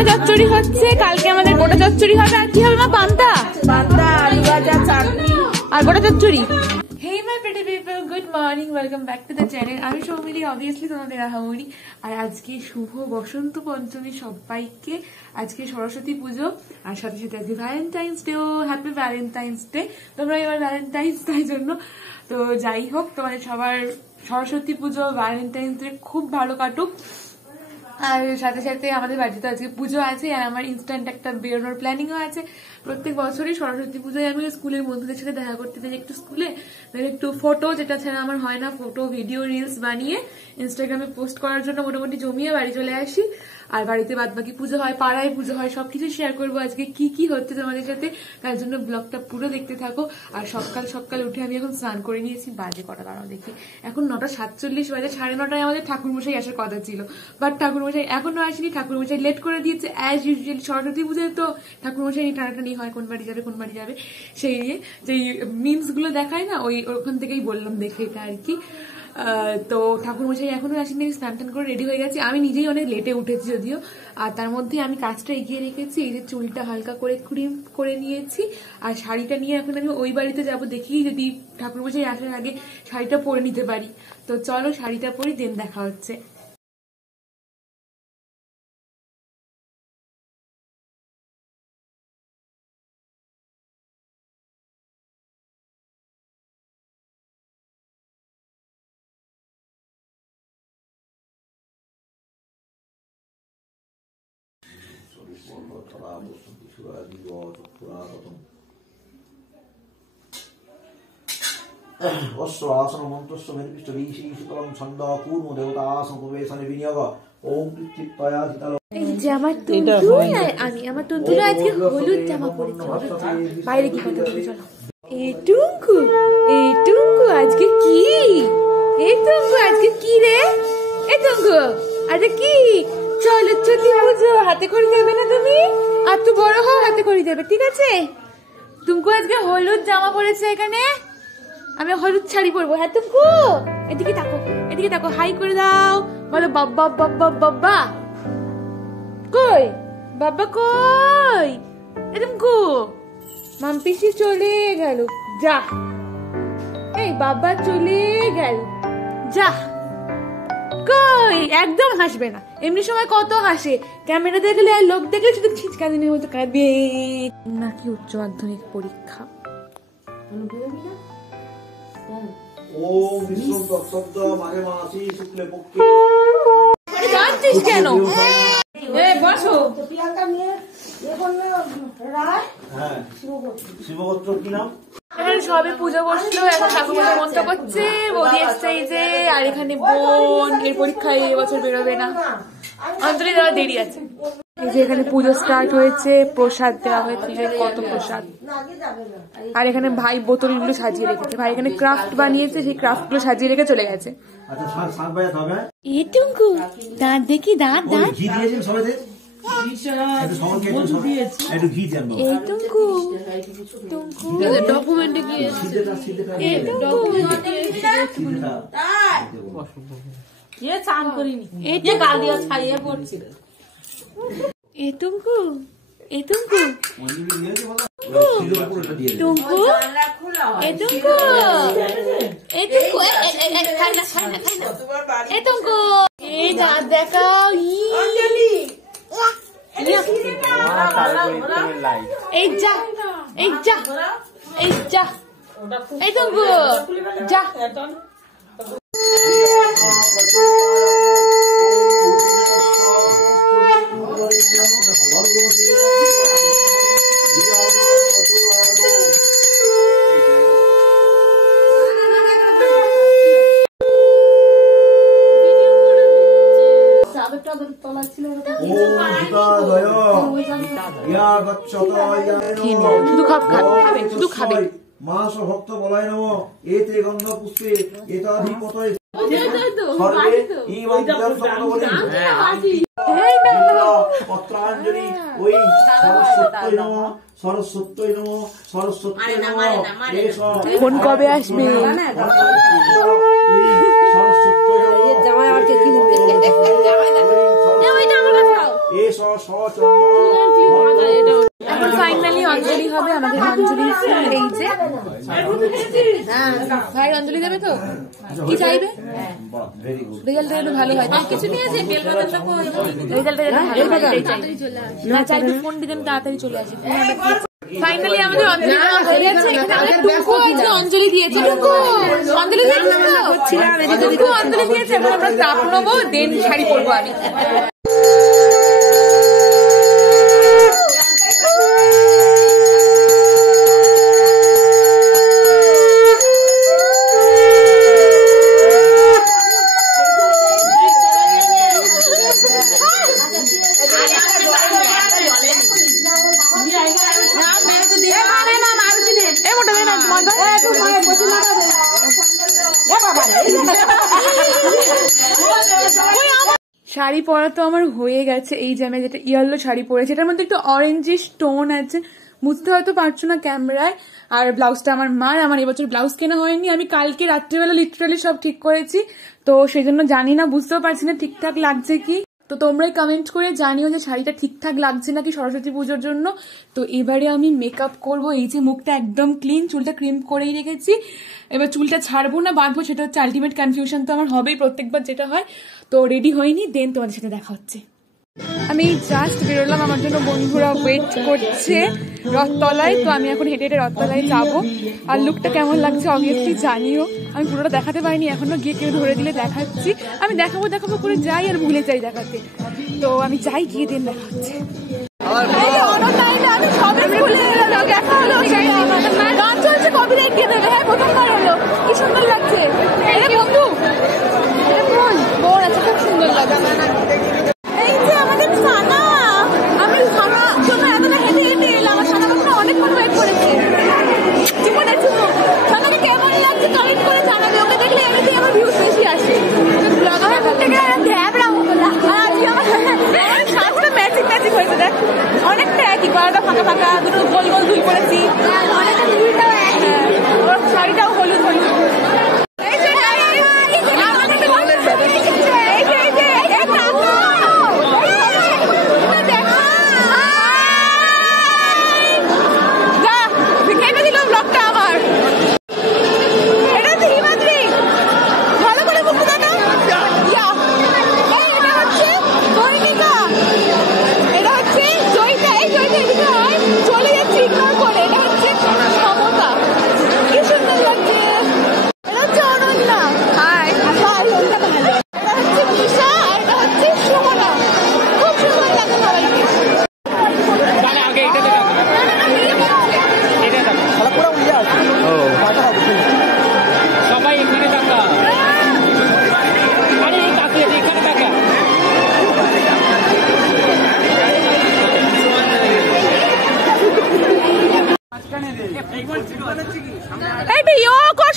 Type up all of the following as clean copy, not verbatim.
গোটা চচ্চড়ি হচ্ছে, কালকে আমাদের গোটা চচ্চড়ি হবে। আর কি হবে মা? পান্তা, পান্তা, আলু ভাজা, চাটনি আর গোটা চচ্চড়ি। Hey my pretty people, good morning, welcome back to the channel. আমি সৌমিলি, obviously তোমাদের আহামরি। আর আজকে শুভ বসন্ত পঞ্চমী সবাইকে। আজকে সরস্বতী পুজো, আর সাথে সাথে আজকে ভ্যালেন্টাইন্স ডে। ও হ্যাপি ভ্যালেন্টাইন্স ডে। তোমরা এবার ভ্যালেন্টাইন্স তাই জন্য তো যাই হোক, তোমাদের সবার সরস্বতী পুজো, ভ্যালেন্টাইন্স ডে খুব ভালো কাটুক। আর সাথে সাথে আমাদের বাড়িতে আজকে পুজো আছে, আর আমার ইনস্ট্যান্ট একটা বেরোনোর প্ল্যানিংও আছে। প্রত্যেক বছরই সরস্বতী পুজোয় আমি স্কুলের বন্ধুদের সাথে দেখা করতে যাই, একটু স্কুলে একটু ফটো, যেটা ছাড়া আমার হয় না, ফটো ভিডিও রিলস বানিয়ে ইনস্টাগ্রামে পোস্ট করার জন্য মোটামুটি জমিয়ে বাড়ি চলে আসি। আর বাড়িতে বাদবাকি পুজো হয়, পাড়ায় পুজো হয়, সবকিছু শেয়ার করবো আজকে কি কি হচ্ছে তোমাদের সাথে। তার জন্য ব্লগটা পুরো দেখতে থাকো। আর সকাল সকাল উঠে আমি এখন স্নান করে নিয়েছি। বাজে কটা দাঁড়াও দেখি, এখন 9:47 বাজে। 9:30 আমাদের ঠাকুরমশাই আসার কথা ছিল, বাট ঠাকুরমশাই এখনো আসেনি। ঠাকুরমশাই লেট করে দিয়েছে অ্যাজ ইউজুয়াল। সরস্বতী পুজোয় তো ঠাকুরমশাই টানাটানি হয়, কোন বাড়ি যাবে কোন বাড়ি যাবে, সেই নিয়ে যে মিমস গুলো দেখায় না, ওখান থেকেই বললাম দেখে এটা আর কি। তো ঠাকুরমশাই এখনো আসেনি। স্নান টান করে রেডি হয়ে গেছি। আমি নিজেই অনেক লেটে উঠেছি যদিও, আর তার মধ্যে আমি কাজটা এগিয়ে রেখেছি। এই যে চুলটা হালকা করে ক্রিম করে নিয়েছি, আর শাড়িটা নিয়ে এখন আমি ওই বাড়িতে যাব। দেখি যদি ঠাকুরমশাই আসার আগে শাড়িটা পরে নিতে পারি। তো চলো শাড়িটা পরি, দেন দেখা হচ্ছে। অশ্ব আসন মন্ত্রস্ব মেরুপৃষ্ঠ বিশীতলং ছন্দ কূর্ম দেবতা আসন প্রবেশনে বিনিয়োগ ওম কৃত্তিত্বয়া শীতল। এই যে আমার টুনটুন, আমি আমার টুনটুন আজকে হলুদ জামা পরেছি। বাইরে কি কথা বলবো চলো। এই টুঙ্কু, এই টুঙ্কু আজকে কি? এই টুঙ্কু আজকে কি রে? এই টুঙ্কু আজকে কি? চলো চতি পুজো, হাতে খড়ি দেবে না তুমি? আর তো বড় হও, হাতে খড়ি দেবে, ঠিক আছে? টুঙ্কু আজকে হলুদ জামা পরেছে এখানে, আমি হলুদ শাড়ি পরবো। হ্যাঁ টুঙ্কু, এদিকে তাকো, এদিকে তাকো, হাই করে দাও, বলো বাব্বা বাব্বা বাব্বা। কই বাবা কই? টুঙ্কু মাম্পিসি চলে গেল, যা। এই বাবা চলে গেল, যা। কই একদম হাসবে না, এমনি সময় কত হাসে, ক্যামেরা দেখলে আর লোক দেখলে শুধু ছিচকাদিনের মতো কাঁদবে। নাকি উচ্চ মাধ্যমিক পরীক্ষা। ওম বিষ্ণু তৎসদ্য মাঘে মাসি শুক্লে পক্ষে। কাঁদছিস কেন? বসো। হ্যাঁ, শিবগোত্র কি নাম? এখানে সবে পুজো বসলো, এখন ঠাকুর পুজো মন্ত্র করছে। বৌদি এসছে এই যে, আর এখানে বোন, এর পরীক্ষায় এবছর বেরোবে না, অন্তরে যাওয়া দেরি আছে। এই যে এখানে পুজো স্টার্ট হয়েছে, প্রসাদ দেওয়া হয়েছে, কত প্রসাদ। আর এখানে ভাই বোতলগুলো সাজিয়ে রেখেছে, ভাই এখানে ক্রাফট বানিয়েছে, সেই ক্রাফট গুলো সাজিয়ে রেখে চলে গেছে। এই টুঙ্কু দাঁত দেখি, দাঁত দাঁত। এই টুঙ্কু, টুঙ্কু ডকুমেন্টে গিয়ে চান করিনি, এই যে গাল দিয়ে ছাইয়ে পড়ছে। এই টুঙ্কু, এই টুঙ্কু, টুঙ্কু, এই টুঙ্কু, এই টুঙ্কু, খাই না খাই না খাই না। এই টুঙ্কু, এই দাঁত দেখাও। এই যা, এই যা, এই যা, এই টুঙ্কু যা। শুধু খাবে, শুধু খাবে। মাস ভক্ত বলায় নম এতে গন্ধ পুষ্পে এতাধিপতয়ে পত্রাঞ্জলি ওই সরস্বত্যই নম, সরস্বত্যই নম, সরস্বত্যই নম। ফোন কবে আসবে? সরস্বত্যই নম। অঞ্জলির ফুল এই যে। ভাই অঞ্জলি দেবে তো? কি চাইবে? রেজাল্টটা একটু ভালো হয়। কিছু নিয়েছে রেজাল্টটা না চাইবে ফোন দিতেন তাড়াতাড়ি চলে আসে। ফাইনালি আমাদের অঞ্জলি হয়ে গেছে। এখানে আমাদের টুকু আছে অঞ্জলি দিয়েছে। টুকু অঞ্জলি দিয়েছে টুকু অঞ্জলি দিয়েছে। এখন আমরা তাপ নেবো, দেন শাড়ি পরবো আমি। শাড়ি পরা তো আমার হয়ে গেছে। এই যে আমি যেটা ইয়েলো শাড়ি পরেছি, এটার মধ্যে একটু অরেঞ্জিশ টোন আছে, বুঝতে হয়তো পারছো না ক্যামেরায়। আর ব্লাউজটা আমার মার, আমার এবছর ব্লাউজ কেনা হয়নি। আমি কালকে রাত্রিবেলা লিটারালি সব ঠিক করেছি, তো সেই জন্য জানি না, বুঝতেও পারছি না ঠিকঠাক লাগছে কি। তো তোমরাই কমেন্ট করে জানিও যে শাড়িটা ঠিকঠাক লাগছে নাকি সরস্বতী পুজোর জন্য। তো এবারে আমি মেকআপ করব। এই যে মুখটা একদম ক্লিন, চুলটা ক্রিম করেই রেখেছি। এবার চুলটা ছাড়বো না বাঁধবো সেটা হচ্ছে আলটিমেট কনফিউশন, তো আমার হবেই প্রত্যেকবার যেটা হয়। তো রেডি হয়নি, দেন তোমাদের সাথে দেখা হচ্ছে। আমি জাস্ট বেরোলাম, আমার জন্য বন্ধুরা ওয়েট করছে রথতলায়। তো আমি এখন হেঁটে হেঁটে রথতলায় যাবো। আর লুকটা কেমন লাগছে অবভিয়াসলি জানিও। আমি পুরোটা দেখাতে পারিনি এখনো, গিয়ে কেউ ধরে দিলে দেখাচ্ছি। আমি দেখাবো দেখাবো করে যাই আর ভুলে যাই দেখাতে। তো আমি যাই, গিয়ে দিন দেখা হচ্ছে। আমি সবে ভুলে গেলাম, দেখা হলো গান চলছে, কপিরাইট দিয়ে দেবে। হ্যাঁ প্রথমবার হলো, কি সুন্দর লাগছে। এটা বন্ধু বোন আছে, খুব সুন্দর লাগছে। এই যে আমাদের সানা, আমি সানা জন্য এতটা হেঁটে হেঁটে এলাম। আমার সানা বাবা অনেকক্ষণ ওয়েট করেছে। জীবনে সানাকে কেমন লাগছে কমেন্ট করে জানাবে। ওকে দেখলে এমনিতেই আমার ভিউজ বেশি আসে। সাজটা ম্যাচিং ম্যাচিং হয়েছে, দেখ অনেকটা একই, গলাটা ফাঁকা ফাঁকা, দুটো গোল গোল দুল করেছি। ওর শাড়িটাও হলুদ হলুদ।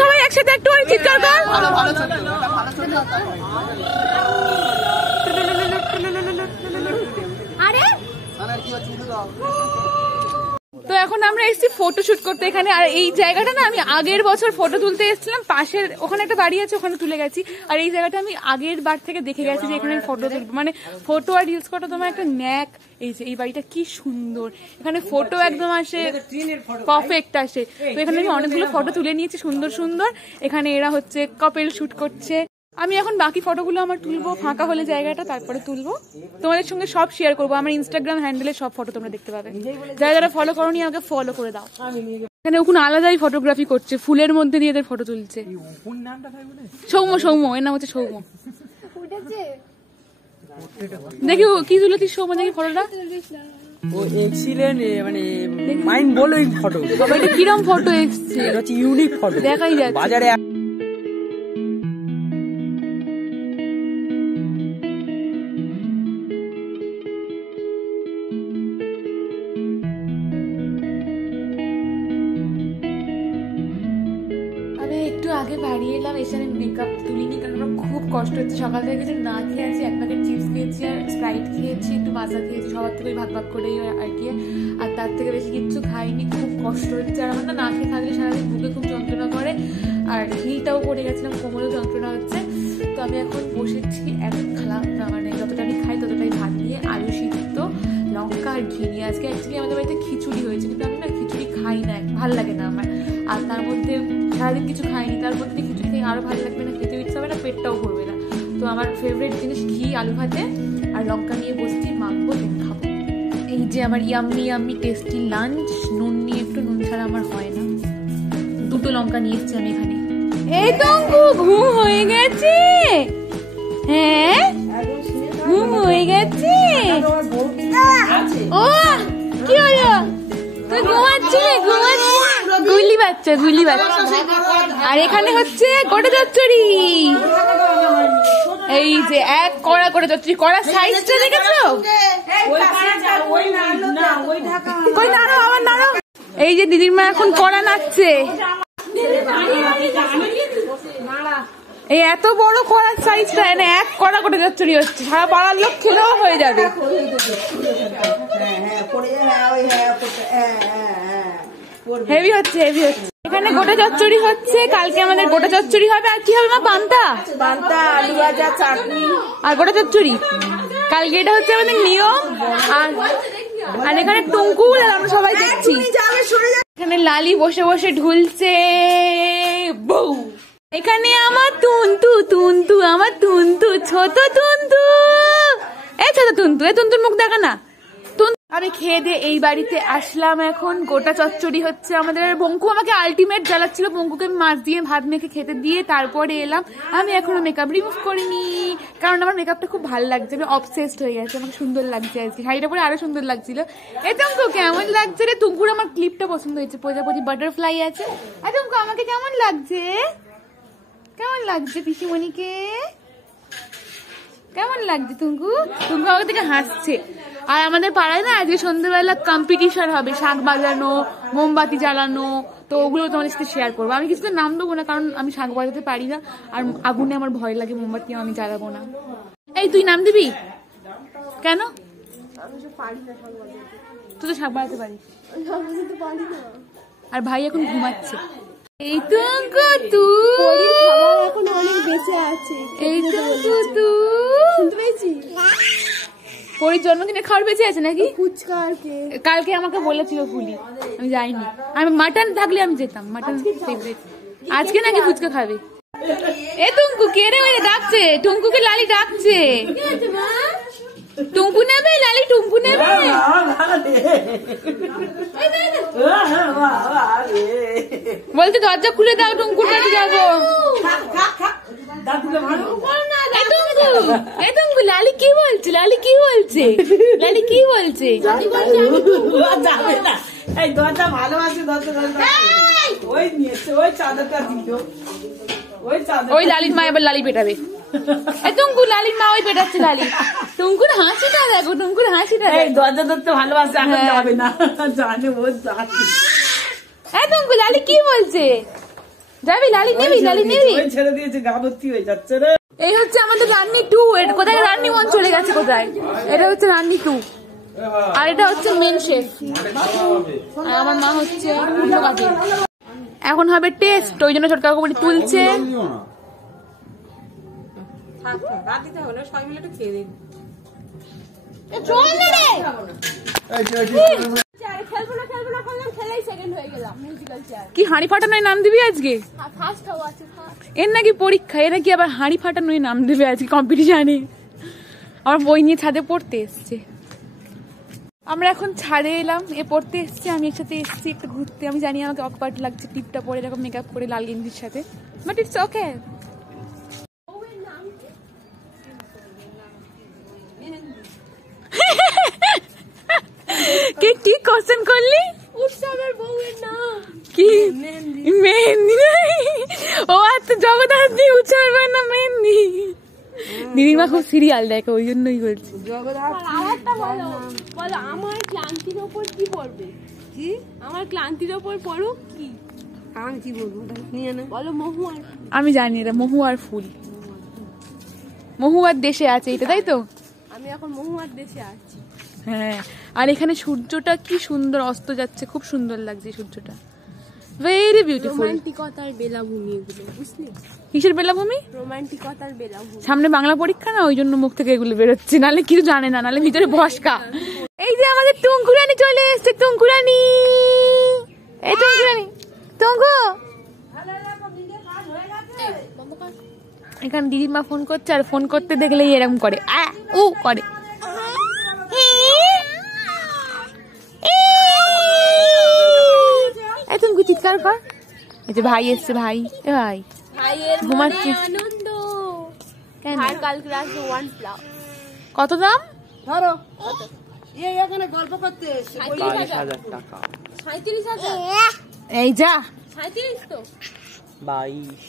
সবাই একসাথে একটু চিৎকার কর। তো এখন আমরা এসেছি ফটোশুট করতে এখানে। আর এই জায়গাটা না, আমি আগের বছর ফটো তুলতে এসেছিলাম, পাশের ওখানে একটা বাড়ি আছে, ওখানে তুলে গেছি। আর এই জায়গাটা আমি আগের বার থেকে দেখে গেছি যে এখানে ফটো তুলবো, মানে ফটো আর রিলস করা তোমার একটা ন্যাক। এই যে এই বাড়িটা কি সুন্দর, এখানে ফটো একদম আসে, পারফেক্ট আসে। তো এখানে আমি অনেকগুলো ফটো তুলে নিয়েছি সুন্দর সুন্দর। এখানে এরা হচ্ছে কাপল শুট করছে। আমি এখন বাকি ফটোগুলো আমার তুলবো, ফাঁকা হলে জায়গাটা, তারপরে তুলবো, তোমাদের সঙ্গে সব শেয়ার করবো। আমার ইনস্টাগ্রাম হ্যান্ডেলে সব ফটো তোমরা দেখতে পাবে। যারা যারা ফলো করোনি আমাকে ফলো করে দাও। এখানে ওখানে আলাদাই ফটোগ্রাফি করছে, ফুলের মধ্যে দিয়ে এদের ফটো তুলছে। সৌম্য, সৌম্য এর নাম হচ্ছে সৌম্য। দেখি কি তুলেছিস সৌম্য, দেখি ফটোটা। ও এক্সিলেন্ট, মানে মাইন্ড ব্লোয়িং ফটো। এটা কিরম ফটো এসছে? এটা হচ্ছে ইউনিক ফটো, দেখাই যাচ্ছে বাজারে। আগে বাড়ি এলাম, এসে আমি মেকআপ তুলিনি কারণ আমার খুব কষ্ট হচ্ছে। সকাল থেকে কিছু না খেয়ে আছি, এক প্যাকেট চিপস খেয়েছি আর স্প্রাইট খেয়েছি, একটু মাজা খেয়েছি, সবার থেকে ভাগ ভাগ করেই আর কি। আর তার থেকে বেশি কিচ্ছু খাইনি, খুব কষ্ট হচ্ছে। আর আমার না খেয়ে থাকলে সারাদিন বুকে খুব যন্ত্রণা করে, আর হিলটাও পড়ে গেছিলাম, কোমরেও যন্ত্রণা হচ্ছে। তো আমি এখন বসেছি এক খালাম না, মানে যতটা আমি খাই ততটাই ভাত নিয়ে, আলু সিদ্ধ, লঙ্কা আর ঘি নিয়ে। আজকে অ্যাকচুয়ালি আমাদের বাড়িতে খিচুড়ি হয়েছে, কিন্তু আমি না খিচুড়ি খাই খাই না, ভালো লাগে না আমার। আর তার মধ্যে সারাদিন কিছু খাইনি, তারপর যদি খিচুড়ি খাই আরো ভালো লাগবে না, খেতে ইচ্ছা হবে না, পেটটাও ভরবে না। তো আমার ফেভারিট জিনিস ঘি আলু ভাতে আর লঙ্কা নিয়ে বসছি, মাখবো দেন খাবো। এই যে আমার ইয়াম্মি ইয়াম্মি টেস্টি লাঞ্চ। নুন নিয়ে একটু, নুন ছাড়া আমার হয় না। 2টো লঙ্কা নিয়ে এসছি আমি এখানে। এই তো ঘুম হয়ে গেছে? হ্যাঁ ঘুম হয়ে গেছে। ও কি হলো, তুই ঘুমাচ্ছিলে? গুলি বাচ্চা, গুলি বাচ্চা। আর এখানে হচ্ছে গোটা চচ্চড়ি। এই যে এক কড়া করে চচ্চড়ি, কড়া সাইজটা দেখেছো? কই নাড়ো, আমার নাড়ো। এই যে দিদির মা এখন কড়া নাড়ছে। এই এত বড় কড়ার সাইজটা এনে এক কড়া করে চচ্চড়ি হচ্ছে, সারা পাড়ার লোক খেলেও হয়ে যাবে। হেভি হচ্ছে, হেভি হচ্ছে। এখানে গোটা চচ্চড়ি হচ্ছে, কালকে আমাদের গোটা চচ্চড়ি হবে। আর কি হবে মা? পান্তা, আলু ভাজা, চাটনি আর গোটা চচ্চড়ি। কালকে এটা হচ্ছে আমাদের নিয়ম। আর এখানে টুঙ্কু আর আমরা সবাই দেখছি। এখানে লালি বসে বসে ঢুলছে। বউ এখানে আমার তুন্তু, তুন্তু আমার তুন্তু, ছোট তুন্তু। এই ছোট তুন্তু, এই তুন্তুর মুখ দেখা না। আমি খেয়ে দিয়ে এই বাড়িতে আসলাম। এখন গোটা চচ্চড়ি হচ্ছে আমাদের। বঙ্কু আমাকে আলটিমেট জ্বালাচ্ছিল, বঙ্কুকে আমি মাছ দিয়ে ভাত মেখে খেতে দিয়ে তারপরে এলাম। আমি এখনো মেকআপ রিমুভ করিনি, কারণ আমার মেকআপটা খুব ভালো লাগছে, আমি অবসেসড হয়ে গেছে, আমাকে সুন্দর লাগছে আজকে। শাড়িটা পরে আরো সুন্দর লাগছিল। এই তুমকু কেমন লাগছে রে? তুমকুর আমার ক্লিপটা পছন্দ হয়েছে, প্রজাপতি বাটারফ্লাই আছে। আর তুমকু আমাকে কেমন লাগছে? কেমন লাগছে পিসিমণিকে? কেমন লাগছে তুমকু? তুমকু আমার থেকে হাসছে। আর আমাদের পাড়ায় না আজকে সন্ধ্যাবেলা কম্পিটিশন হবে, শাঁখ বাজানো, মোমবাতি জ্বালানো। তো ওগুলো তোমাদের সাথে শেয়ার করবো। আমি কিছুতে নাম দেবো না, কারণ আমি শাঁখ বাজাতে পারি না, আর আগুনে আমার ভয় লাগে, মোমবাতি আমি জ্বালাবো না। এই তুই নাম দিবি কেন? তুই তো শাঁখ বাজাতে পারিস। আর ভাই এখন ঘুমাচ্ছে। এই তো তুই এখন অনেক বেঁচে আছে। এই তো তুই শুনতে পেয়েছি, পরির জন্মদিনে খাওয়ার বেঁচে আছে নাকি? ফুচকা কালকে আমাকে বলেছিল ফুলি, আমি যাইনি। আমি মাটন থাকলে আমি যেতাম, মাটন ফেভারিট। আজকে নাকি ফুচকা খাবে। এ টুঙ্কু কে রে? ওই ডাকছে, টুঙ্কুকে লালি ডাকছে। টুঙ্কু নেবে লালি, টুঙ্কু নেবে। বলতে দরজা খুলে দাও, টুঙ্কুর কাছে যাবো। লালি কি বলছে? লালি কি বলছে? লালি কি বলছে? ওই লালির মা এবার লালি পেটাবে। টুঙ্কু লালির মা ওই পেটাচ্ছে লালি। টুঙ্কুর হাসিটা দেখো, টুঙ্কুর হাসিটা দরজা ধরতে ভালোবাসে, এখন যাবে না জানে ও। টুঙ্কু লালি কি বলছে? যাবি লালি? নেবি লালি? নেবি? ছেড়ে দিয়েছে, গা ভর্তি হয়ে যাচ্ছে রে। এই হচ্ছে আমাদের রান্নি 2। এটা কোথায়? রান্নি 1 চলে গেছে কোথায়? এটা হচ্ছে রান্নি 2, আর এটা হচ্ছে মেন শেফ। আর আমার মা হচ্ছে এখন হবে টেস্ট, ওই জন্য ছোট কাকু তুলছে। কি হাঁড়ি ফাটানোয় নাম দিবি আজকে? এর নাকি পরীক্ষা, এর নাকি আবার হাঁড়ি ফাটানোয় নাম দিবে আজকে কম্পিটিশনে। আমার বই নিয়ে ছাদে পড়তে এসছে। আমরা এখন ছাদে এলাম, এ পড়তে এসছে, আমি এর সাথে এসছি একটু ঘুরতে। আমি জানি আমাকে অকওয়ার্ড লাগছে টিপটা পরে এরকম মেকআপ করে লাল গেঞ্জির সাথে, বাট ইটস ওকে। কি কোশ্চেন করলি? উৎসবের বউয়ের নাম কি? মেহেন্দি। ও আচ্ছা, জগদ্ধাত্রী উৎসবের বউয়ের নাম মেহেন্দি। দিদিমা খুব সিরিয়াল দেখে, ওই জন্যই বলছি। বলো আমার ক্লান্তির ওপর কি পড়বে? কি আমার ক্লান্তির ওপর পড়ুক কি? আমি কি বলবো বলো? মহুয়ার। আমি জানি এটা মহুয়ার ফুল, মহুয়ার দেশে আছে এটা, তাই তো? আমি এখন মহুয়ার দেশে আছি। হ্যাঁ, আর এখানে সূর্যটা কি সুন্দর অস্ত যাচ্ছে, খুব সুন্দর লাগছে সূর্যটা, ভেরি বিউটিফুল। রোমান্টিকতার বেলাভূমি এগুলো, বুঝলি? কিসের বেলাভূমি? রোমান্টিকতার বেলাভূমি। সামনে বাংলা পরীক্ষা না, ওই জন্য মুখ থেকে এগুলো বেরোচ্ছে, নালে কিছু জানে না, নালে ভিতরে ভস্কা। এই যে আমাদের টুঙ্কুরানি চলে এসছে, টুঙ্কুরানি এই টুঙ্কু রানী, টুঙ্কু এখানে দিদিমা ফোন করছে, আর ফোন করতে দেখলেই এরকম করে ও করে। এই টুঙ্কু চিৎকার কর। এই যে ভাই এসছে, ভাই এ ভাই ঘুমাচ্ছিস আনন্দ কেন? কাল ক্লাস 1 প্লাস কত দাম? ধরো এই এখানে গল্প করতে এসে 37,000 টাকা 37,000 এই যা 37 তো 22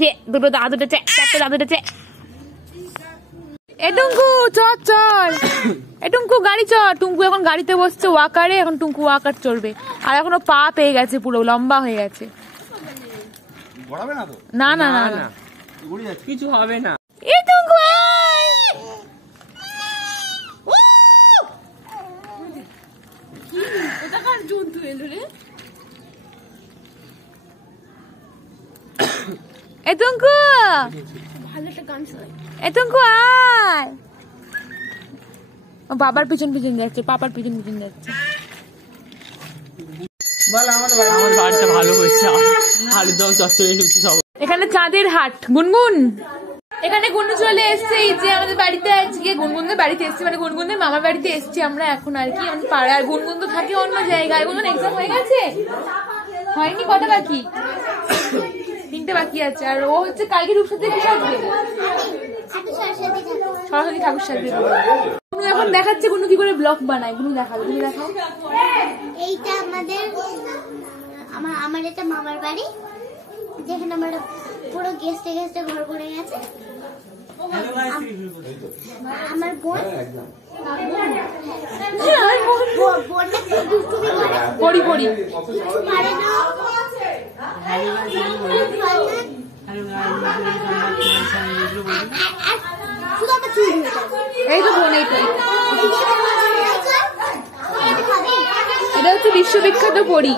যে দুটো দাদা উঠেছে, চারটে দাদা উঠেছে। এ টুঙ্কু চল চল, এ টুঙ্কু গাড়ি চল। টুঙ্কু এখন গাড়িতে বসছে ওয়াকারে, এখন টুঙ্কু ওয়াকার চড়বে। আর এখনো পা পেয়ে গেছে, পুরো লম্বা হয়ে গেছে। না না না না কিছু হবে না। এ টুঙ্কু এটা কার জন্তু এলো রে? এ টুঙ্কু, ভালো একটা গান শোনাই। এ টুঙ্কু আয়। ও বাবার পিছন পিছন যাচ্ছে, পাপার পিছন পিছন যাচ্ছে। আমার বাড়িটা ভালো হয়েছে, আলুর দম চচ্চড়ি লুচি সব। এখানে চাঁদের হাট। গুনগুন, এখানে গুনু চলে এসছে। এই যে আমাদের বাড়িতে আজকে গুনগুনদের বাড়িতে এসছি, মানে গুনগুনদের মামার বাড়িতে এসছি আমরা এখন আর কি। আমাদের পাড়ার গুনগুন তো থাকে অন্য জায়গায়। গুনগুন এক্সাম হয়ে গেছে? হয়নি, কটা বাকি? 3টে বাকি আছে। আর ও হচ্ছে কালকে রূপসাতে কি সাজবে? সরস্বতী ঠাকুর সাজবে। গুনু এখন দেখাচ্ছে গুনু কি করে ব্লগ বানায়। গুনু দেখাবে, তুমি দেখাও। এইটা আমার এটা মামার বাড়ি, যেখানে আমার পুরো গেস্টে ঘর করে গেছে। আমার বোন বোনটা খুব দুষ্টুমি করে, পড়ি পড়ি কিছু পারে না। শুধু আমার চুল হয়ে যাবে। এই তো বোন, এই তো এটা হচ্ছে বিশ্ববিখ্যাত পড়ি।